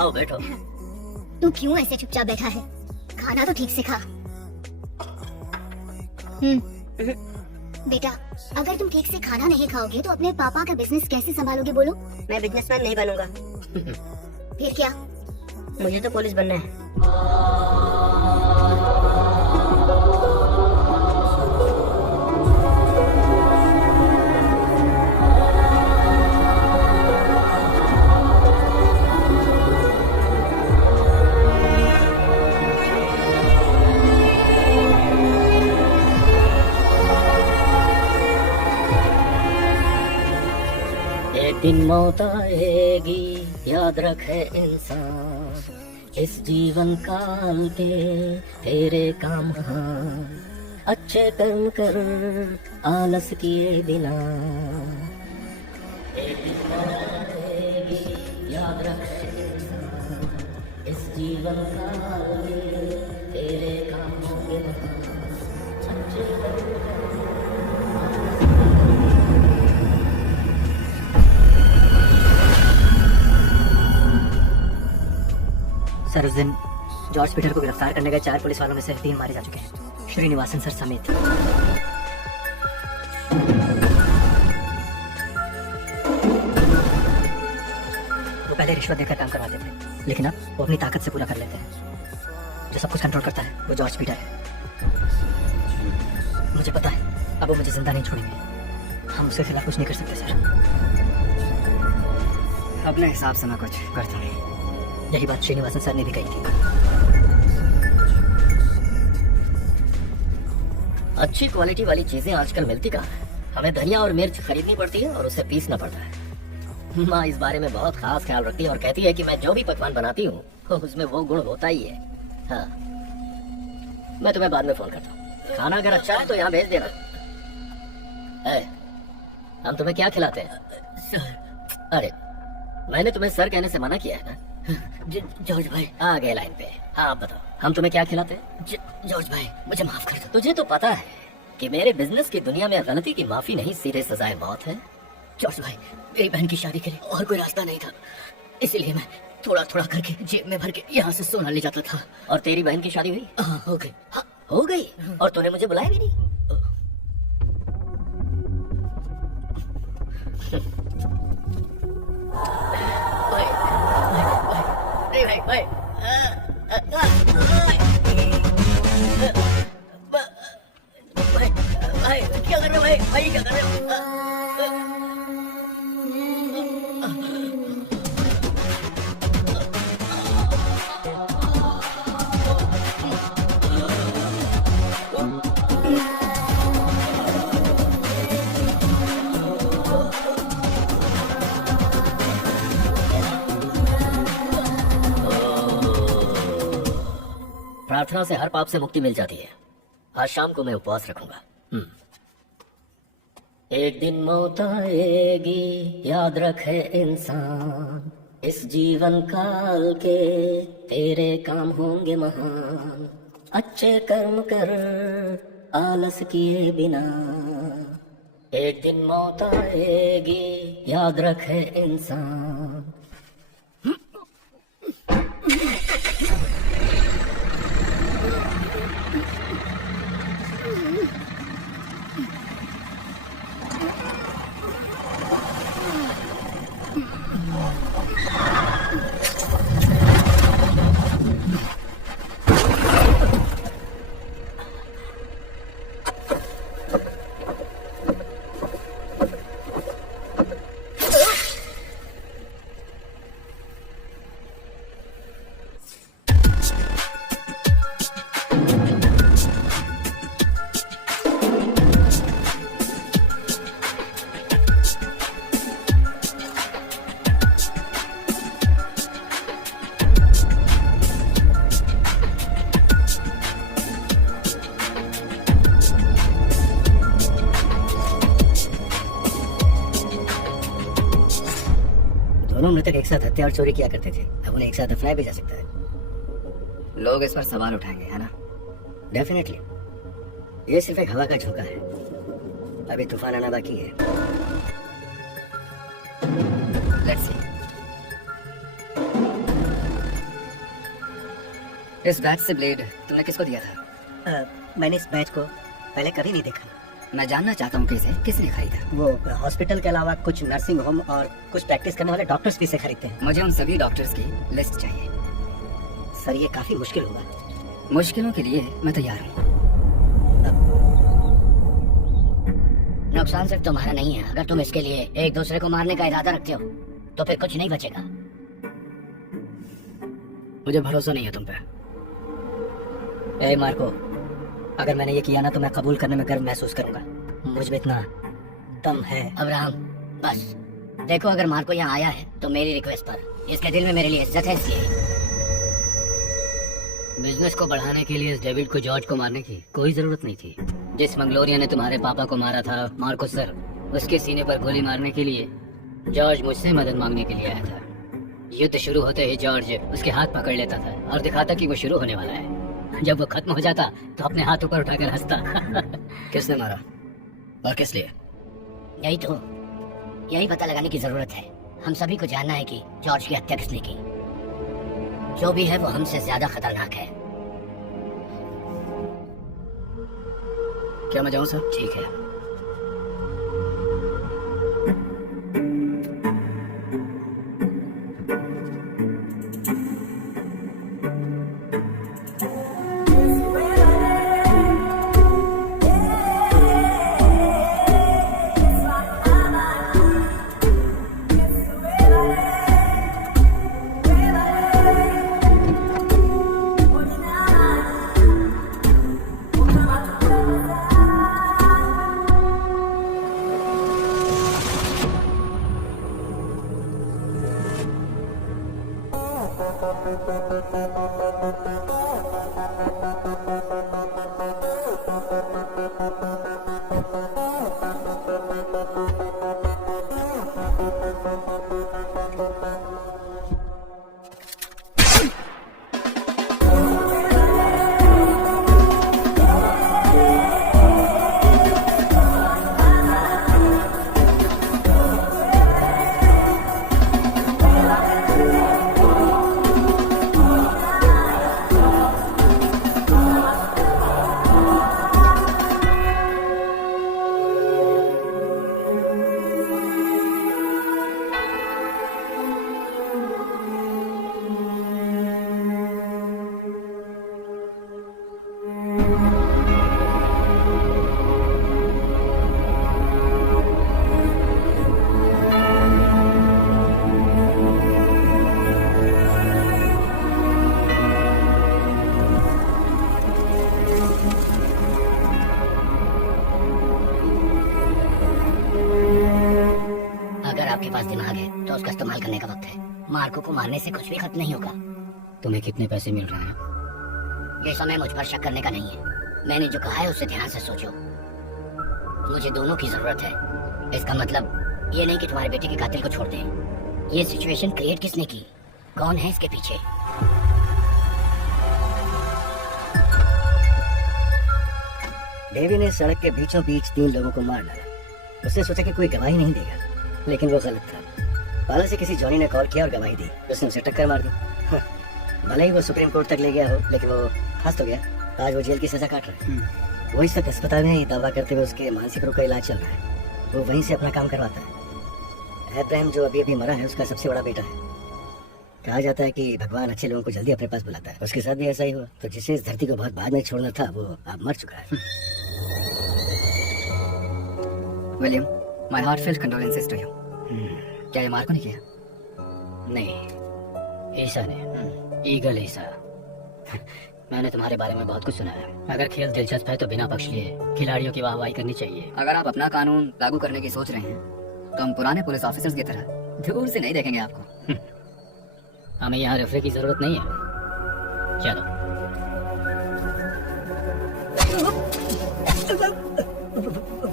आओ बैठो। तू क्यों ऐसे चुपचाप बैठा है? खाना तो ठीक से खा। बेटा, अगर तुम ठीक से खाना नहीं खाओगे तो अपने पापा का बिजनेस कैसे संभालोगे? बोलो। मैं बिजनेसमैन नहीं बनूंगा। फिर क्या? मुझे तो पुलिस बनना है। एक दिन मौत आएगी, याद रखे इंसान, इस जीवन काल के तेरे काम हाँ, अच्छे कर्म कर आलस किए बिना। एक दिन मौत आएगी, याद रखे इंसान, इस जीवन काल के तेरे काम होंगे महान, अच्छे कर्म कर। सर, उस दिन जॉर्ज पीटर को गिरफ्तार करने गए 4 पुलिस वालों में से 3 मारे जा चुके हैं, श्रीनिवासन सर समेत। वो पहले रिश्वत देकर काम करवाते थे, लेकिन अब वो अपनी ताकत से पूरा कर लेते हैं। जो सब कुछ कंट्रोल करता है वो जॉर्ज पीटर है। मुझे पता है अब वो मुझे जिंदा नहीं छोड़ेंगे। हम उसके खिलाफ कुछ नहीं कर सकते सर। अपने हिसाब से मैं कुछ करता नहीं। यही बात श्रीनिवासन सर ने भी कही थी। अच्छी क्वालिटी वाली चीजें आजकल मिलती कहाँ है? हमें धनिया और मिर्च खरीदनी पड़ती है और उसे पीसना पड़ता है। माँ इस बारे में बहुत खास ख्याल रखती है और कहती है कि मैं जो भी पकवान बनाती हूँ उसमें वो गुण होता ही है। हाँ, मैं तुम्हें बाद में फोन करता हूँ। खाना अगर अच्छा है तो यहाँ भेज देना। हम तुम्हें क्या खिलाते हैं? सर। अरे मैंने तुम्हें सर कहने से मना किया है ना? जॉर्ज भाई आ गए लाइन पे। हाँ आप बताओ, हम तुम्हें क्या खिलाते हैं? जॉर्ज भाई मुझे माफ कर दो। तुझे तो पता है कि मेरे बिजनेस की दुनिया में गलती की माफी नहीं, सीधे सजाए मौत है। जॉर्ज भाई, मेरी बहन की शादी के लिए और कोई रास्ता नहीं था, इसीलिए मैं थोड़ा थोड़ा करके जेब में भर के यहाँ से सोना ले जाता था। और तेरी बहन की शादी हुई? हाँ, हो गई। हाँ, हो गई। और तूने मुझे बुलाया भी नहीं। भाई क्या कर रहे हो? भाई क्या कर रहे हो? प्रार्थना से हर पाप से मुक्ति मिल जाती है। आज शाम को मैं उपवास रखूंगा। एक दिन मौत आएगी, याद रखे इंसान, इस जीवन काल के तेरे काम होंगे महान, अच्छे कर्म कर आलस किए बिना। एक दिन मौत आएगी, याद रखे इंसान। दोनों मृतक एक साथ हत्या और चोरी किया करते थे, अब उन्हें एक साथ दफनाया भी जा सकता है। लोग इस पर सवाल उठाएंगे, है ना? डेफिनेटली। ये सिर्फ एक हवा का झोंका है, अभी तूफान आना बाकी है। Let's see. इस बैच से ब्लेड तुमने किसको दिया था? मैंने इस बैच को पहले कभी नहीं देखा। मैं जानना चाहता हूँ कि इसे किसने खरीदा। वो हॉस्पिटल के अलावा कुछ नर्सिंग होम और कुछ प्रैक्टिस करने वाले डॉक्टर्स भी इसे खरीदते हैं। मुझे उन सभी डॉक्टर्स की लिस्ट चाहिए। सर ये काफी मुश्किल होगा। मुश्किलों के लिए मैं तैयार हूँ। नुकसान सिर्फ तुम्हारा नहीं है। अगर तुम इसके लिए एक दूसरे को मारने का इरादा रखते हो तो फिर कुछ नहीं बचेगा। मुझे भरोसा नहीं है तुम पे। ए मार्को, अगर मैंने ये किया ना तो मैं कबूल करने में गर्व महसूस करूंगा। मुझ में इतना दम है। अब्राहम बस देखो, अगर मार्को यहाँ आया है तो मेरी रिक्वेस्ट पर। इसके दिल में मेरे लिए इज्जत है, इसलिए बिजनेस को बढ़ाने के लिए इस डेविड को जॉर्ज को मारने की कोई जरूरत नहीं थी। जिस मंगलोरिया ने तुम्हारे पापा को मारा था, मार्को सर, उसके सीने पर गोली मारने के लिए जॉर्ज मुझसे मदद मांगने के लिए आया था। युद्ध शुरू होते ही जॉर्ज उसके हाथ पकड़ लेता था और दिखाता कि वो शुरू होने वाला है। जब वो खत्म हो जाता तो अपने हाथ ऊपर उठाकर हंसता। किसने मारा और किस लिए? यही पता लगाने की जरूरत है। हम सभी को जानना है कि जॉर्ज की हत्या किसने की। जो भी है वो हमसे ज्यादा खतरनाक है। क्या मैं जाऊं सर? ठीक है। आपके पास दिमाग है तो उसका इस्तेमाल करने का वक्त है। मार्को को मारने से कुछ भी खत्म नहीं होगा। तुम्हें कितने पैसे मिल रहे हैं? ये समय मुझ पर शक करने का नहीं है। मैंने जो कहा है उसे ध्यान से सोचो। मुझे दोनों की जरूरत है। इसका मतलब ये नहीं कि तुम्हारे बेटे के कातिल को छोड़ दें। ये सिचुएशन क्रिएट किसने की? कौन है इसके पीछे? डेवी ने सड़क के बीचों बीच 3 लोगों को मार डाला। उसने सोचा कि कोई गवाही नहीं देगा, लेकिन वो गलत था। पाला से किसी जॉनी ने कॉल किया और गवाही दी। उसने उसे टक्कर मार दी। भले ही वो सुप्रीम कोर्ट तक ले गया हो, लेकिन वो फंस तो गया। आज वो जेल की सजा काट रहा है। वो इस वक्त अस्पताल में ही दावा करते हुए उसके मानसिक रोग का इलाज चल रहा है। वो वहीं से अपना काम करवाता है। अब्राहम जो अभी अभी मरा है उसका सबसे बड़ा बेटा है। कहा जाता है कि भगवान अच्छे लोगों को जल्दी अपने पास बुलाता है। उसके साथ भी ऐसा ही हुआ। तो जिसे इस धरती को बहुत बाद में छोड़ना था वो अब मर चुका है। William, my heartfelt condolences to you. क्या ये मार्को ने किया? नहीं, ईसा ने। Eagle Isa. मैंने तुम्हारे बारे में बहुत कुछ सुना है। अगर खेल दिलचस्प है तो बिना पक्ष लिए खिलाड़ियों की वाहवाही करनी चाहिए। अगर आप अपना कानून लागू करने की सोच रहे हैं तो हम पुराने पुलिस ऑफिसर्स की तरह दूर से नहीं देखेंगे आपको। हमें यहाँ रेफरी की जरूरत नहीं है। चलो।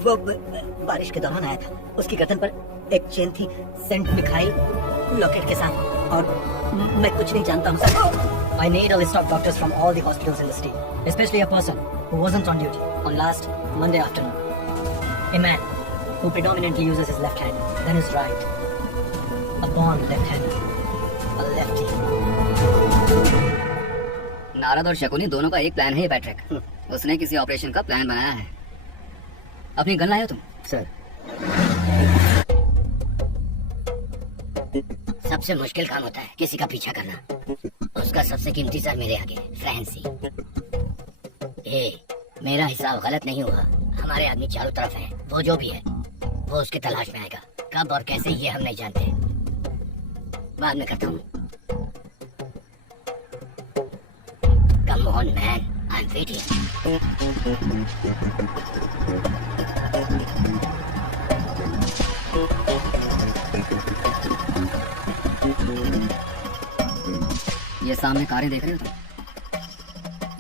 वो बारिश के दौरान आया था। उसकी गर्दन पर एक चेन थी, सेंट मिखाई लॉकेट के साथ। और मैं कुछ नहीं जानता हूँ sir. I need a list of doctors from all the hospitals in the city, especially a person who wasn't on duty on last Monday afternoon. A man who predominantly uses his left hand, then his right. A born left-hander, a lefty. Narad और शकुनी दोनों का एक plan है ये Patrick. उसने किसी operation का plan बनाया है। अपनी गन लाए हो तुम? सर, सबसे मुश्किल काम होता है किसी का पीछा करना। उसका सबसे कीमती सर मेरे आगे, फ्रांसी। मेरा हिसाब गलत नहीं हुआ। हमारे आदमी चारों तरफ हैं। वो जो भी है वो उसकी तलाश में आएगा। कब और कैसे ये हम नहीं जानते। बाद में करता हूँ। Come on man, I am waiting. ये सामने कारें देख रहे हो तुम?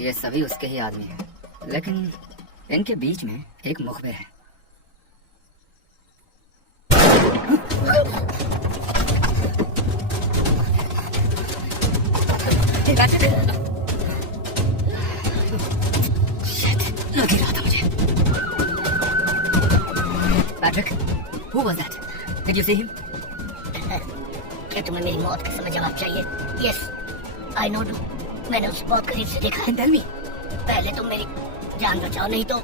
ये सभी उसके ही आदमी हैं, लेकिन इनके बीच में एक मुखबिर है। लग ही रहा था मुझे। Patrick, who was that? Did you see him? क्या तुम्हें मेरी मौत का समय जवाब चाहिए? Yes, I know. मैंने उसे बहुत करीब से देखा है। Tell me. पहले तुम मेरी जान बचाओ, नहीं तो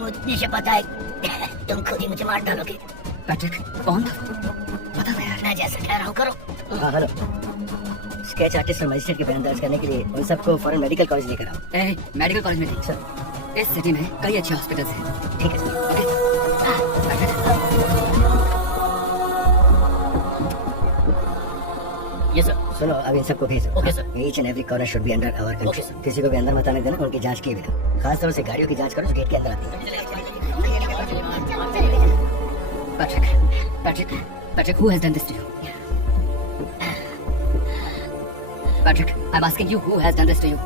मुझे पता है तुम खुद ही मुझे मार डालोगे। पैट्रिक, कौन था? बता दे यार। मैं जैसा कह रहा हूँ करो। हाँ हेलो, स्केच आर्टिस्ट और मजिस्ट्रेट के बयान दर्ज करने के लिए उन सबको फॉरेन मेडिकल कॉलेज लेकर आओ। मेडिकल कॉलेज में नहीं सर। इस सिटी में कई अच्छे हॉस्पिटल्स हैं। ठीक है सर। ये सर। सुनो, अब इन सबको भेजो। Okay sir. Each and every corner should be under hour okay control. Sir. किसी को भी अंदर मत आने देना, उनकी जांच किए बिना। खास तौर से गाड़ियों की जांच करो जो गेट के अंदर आती है। Patrick, who has done this to you? Patrick, I'm asking you, who has done this to you?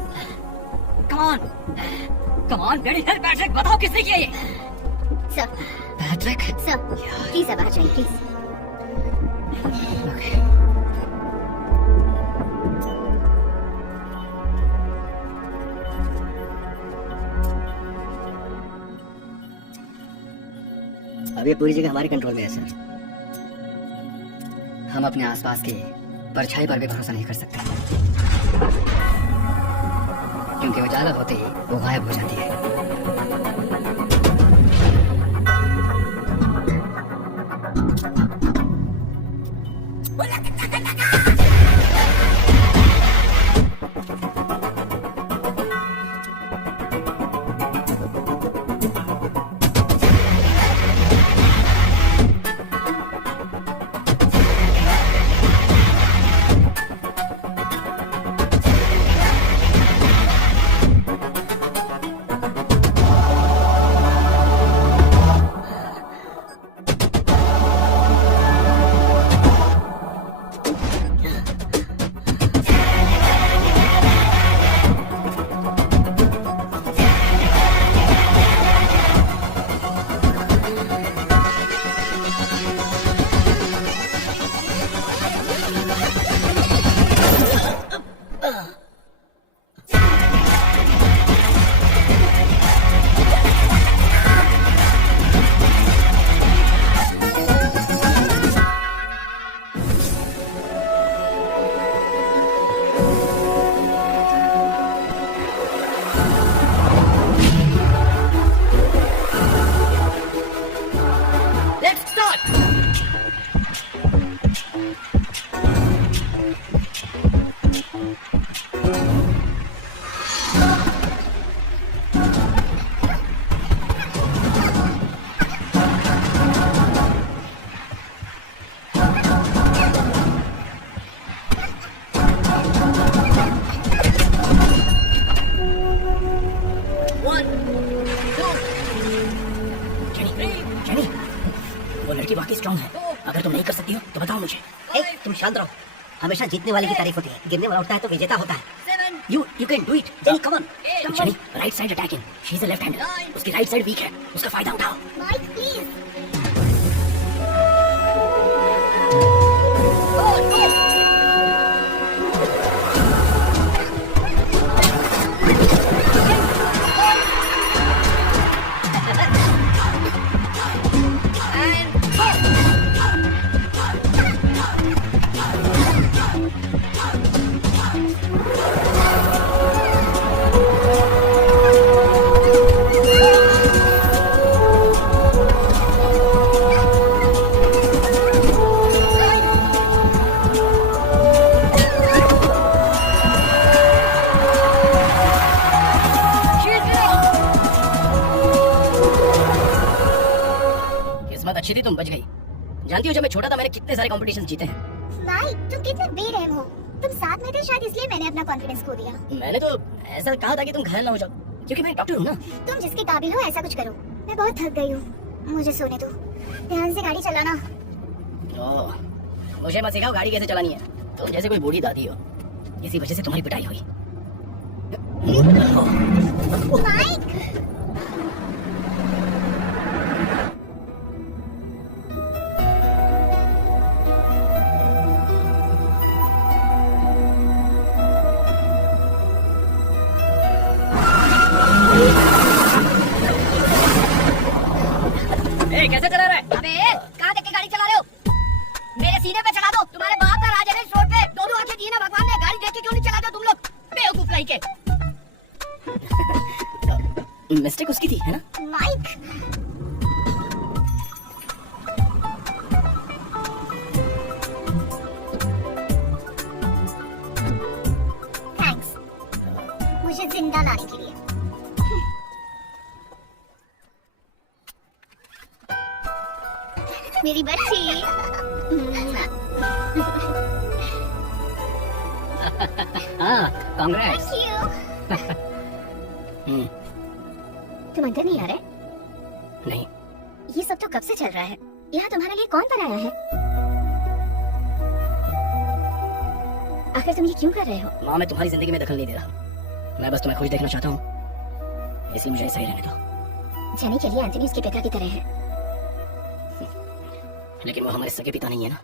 Come on, bloody hell, Patrick, बताओ किसने किया ये? सर, Patrick, सर, प्लीज अब आ जाइए, प्लीज। okay. अब ये पूरी जगह हमारे कंट्रोल में है सर। हम अपने आसपास के परछाई पर भी भरोसा नहीं कर सकते, क्योंकि उजाला होते ही वो गायब हो जाती है। स्ट्रांग है। अगर तुम नहीं कर सकती हो तो बताओ मुझे। तुम शांत रहो। हमेशा जीतने वाले की तारीफ होती है, गिरने वाला उठता है तो विजेता होता है। You can do it. Jenny, come on. Jenny, right side attacking. She's a left hander. उसकी right side weak है, उसका फायदा उठाओ। Mic please. क्षिति तुम बच गई। जानती हो जब मैं छोटा था मैंने कितने सारे कॉम्पिटिशन जीते हैं। माइक, तुम कितने बेरहम हो। तुम साथ में थे शायद इसलिए मैंने अपना कॉन्फिडेंस खो दिया। मैंने तो ऐसा कहा था कि तुम घायल ना हो जाओ, क्योंकि मैं डॉक्टर हूँ ना। तुम जिसके काबिल हो ऐसा कुछ करो। मैं बहुत थक गई हूँ, मुझे सोने दो। ध्यान से गाड़ी चलाना। ओह, मुझे मत सिखाओ गाड़ी कैसे चलानी है। तुम जैसे कोई बूढ़ी दादी हो, इसी वजह से तुम्हारी पिटाई हुई। माइक, ए, कैसे चला रहा है? अबे कहाँ देख के गाड़ी चला रहे हो? मेरे सीने पे चढ़ा दो। तुम्हारे बाप का राज है इस रोड पे। दोनों आंखें दी ना भगवान ने, गाड़ी देख के क्यों नहीं चलाते तुम लोग? बेवकूफ कहीं के। मिस्टेक उसकी थी, है ना? माइक, थैंक्स मुझे जिंदा लाने के लिए। मेरी बच्ची। हाँ, कांग्रेस। Thank you। तुम अंदर नहीं आ रहे? नहीं, ये सब तो कब से चल रहा है? यहाँ तुम्हारे लिए कौन पर आया है? आखिर तुम ये क्यों कर रहे हो? माँ मैं तुम्हारी जिंदगी में दखल नहीं दे रहा। मैं बस तुम्हें खुश देखना चाहता हूँ, इसलिए मुझे ऐसा ही रहने दो। जेनी के लिए एंथनी उसके पिता की तरह है। लेकिन वो हमारे सगे पिता नहीं है ना।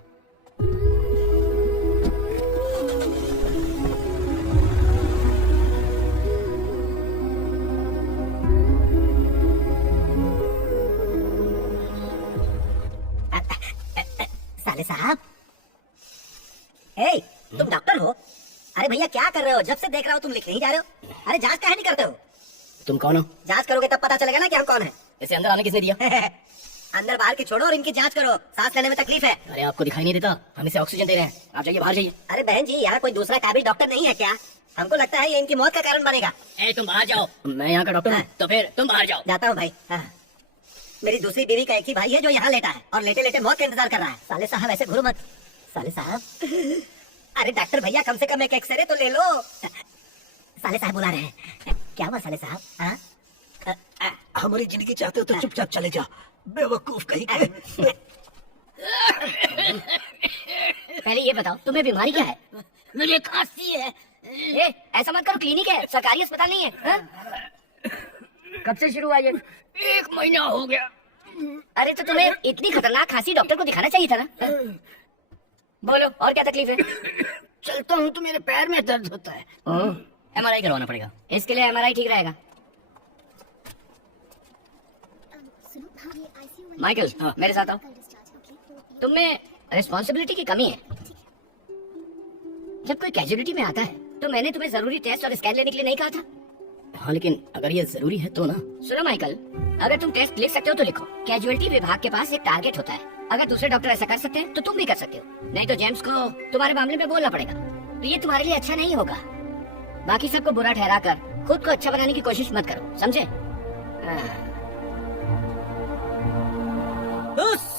साले साहब, ए, तुम डॉक्टर हो? अरे भैया क्या कर रहे हो? जब से देख रहा हो तुम लिख नहीं जा रहे हो। अरे जांच काहे नहीं करते हो? तुम कौन हो? जांच करोगे तब पता चलेगा ना कि हम कौन है। इसे अंदर आने किसने दिया? अंदर बाहर की छोड़ो और इनकी जांच करो। सांस लेने में तकलीफ है। अरे आपको दिखाई नहीं देता, हम इसे ऑक्सीजन दे रहे हैं। आप जाइए, बाहर जाइए। अरे बहन जी, यहाँ कोई दूसरा काबिल डॉक्टर नहीं है क्या? हमको लगता है ये इनकी मौत का कारण बनेगा। ए, तुम बाहर जाओ। मैं यहाँ का डॉक्टर हूँ, तो फिर तुम बाहर जाओ। जाता हूँ भाई। हाँ। मेरी दूसरी बीवी का एक ही भाई है जो यहाँ लेटा है और लेटे लेटे मौत का इंतजार कर रहा है। साले साहब ऐसे घुरो मत। साले साहब, अरे डॉक्टर भैया कम से कम एक एक्सरे तो ले लो। साले साहब बुला रहे हैं। क्या हुआ साले साहब? हाँ? हमारी जिंदगी चाहते हो तो चुपचाप चले जाओ, बेवकूफ कहीं के। पहले ये बताओ तुम्हें बीमारी क्या है? मुझे खांसी है। ए, ऐसा मत करो, क्लिनिक है, सरकारी अस्पताल नहीं है। हाँ? कब से शुरू हुआ ये? 1 महीना हो गया। अरे तो तुम्हें इतनी खतरनाक खांसी डॉक्टर को दिखाना चाहिए था ना। हाँ? बोलो और क्या तकलीफ है? चलता हूँ तो मेरे पैर में दर्द होता है। MRI करवाना पड़ेगा। इसके लिए MRI ठीक रहेगा। सुनो, हाँ, ये ICU वाली- माइकल, मेरे साथ आओ। कल discharge होगी, तो- तुम में रिस्पॉन्सिबिलिटी की कमी है। जब कोई कैजुअलिटी में आता है तो मैंने तुम्हें जरूरी टेस्ट और स्कैन लेने के लिए नहीं कहा था? हाँ, लेकिन अगर ये जरूरी है तो ना। सुनो माइकल, अगर तुम टेस्ट लिख सकते हो तो लिखो। कैजुअलिटी विभाग के पास एक टारगेट होता है। अगर दूसरे डॉक्टर ऐसा कर सकते हैं तो तुम भी कर सकते हो। नहीं तो जेम्स को तुम्हारे मामले में बोलना पड़ेगा। तो ये तुम्हारे लिए अच्छा नहीं होगा। बाकी सबको बुरा ठहरा कर खुद को अच्छा बनाने की कोशिश मत करो, समझे? हाँ।